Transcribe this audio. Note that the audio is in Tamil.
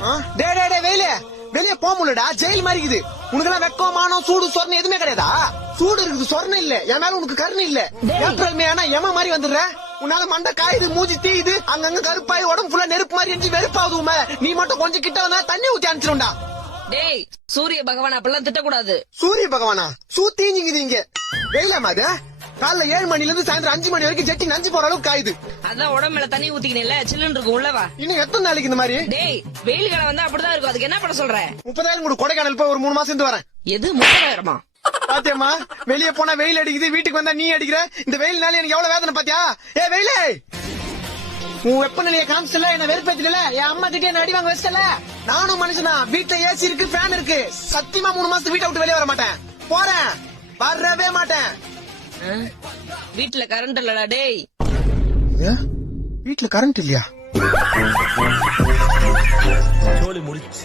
வெயில வெளியே போக முடியலடா, ஜெயில் மாதிரி இருக்குது. உனக்கு வெக்கம் மானம் சூடு சொர்ணம் எதுவுமே கிடையாதா? சூடு இருக்குது, சொர்ணம் இல்ல. என் மேல உனக்கு கருணை இல்ல. ஏப்ரல் மேனா எம மாதிரி வந்துடுற. உன்னால மண்டை காயுது, மூஞ்சி தீயுது, அங்கங்க கருப்பாய் உடம்பு ஃபுல்லா நெருப்பு மாதிரி எரிஞ்சு வெறுப்பாகுது. நீ மட்டும் கொஞ்சம் கிட்ட வந்தா தண்ணி ஊத்தி அனுப்பிச்சிருண்டா. டேய் சூரிய பகவான் அப்பெல்லாம் திட்டக்கூடாது. சூரிய பகவானா? சூத்தீஞ்சிங்குது இங்க. வெயிலாமா அது? காலைல 7 மணில இருந்து சாயந்தரம் 5 மணி வரைக்கும் ஜெட்டி நஞ்சு போற அளவுக்கு காயுது. அதான் உடம்பு மேல தண்ணி ஊத்திக்கினேல, சில்லுன்னு இருக்கும் உள்ளவா. இன்னும் எத்தனை நாளைக்கு இந்த மாதிரி? டேய் வெயில் காலம் வந்தா அப்படிதான் இருக்கும். அதுக்கு என்ன பண்ண சொல்ற? 30,000 கூட கொடைக்கானல் போய் ஒரு 3 மாசம் இருந்து வரேன். எது 30,000? பாத்தியம்மா, வெளியே போனா வெயில் அடிக்குது, வீட்டுக்கு வந்தா நீ அடிக்கிற. இந்த வெயில்னால எனக்கு எவ்வளவு வேதனை பாத்தியா? ஏ வெயிலே, உன் வெப்பநிலையை காமிச்சல, என்ன வெறுப்பேத்தில. என் அம்மா கிட்டே என்ன அடி வாங்க வச்சல. நானும் மனுஷனா, வீட்டுல ஏசி இருக்கு, ஃபேன் இருக்கு. சத்தியமா 3 மாசத்துக்கு வீட்டை விட்டு வெளியே வர மாட்டேன். போறேன், வரவே மாட்டேன். வீட்டுல கரண்ட் இல்லடா. டேய் வீட்டுல கரண்ட் இல்லையா? முடிச்சு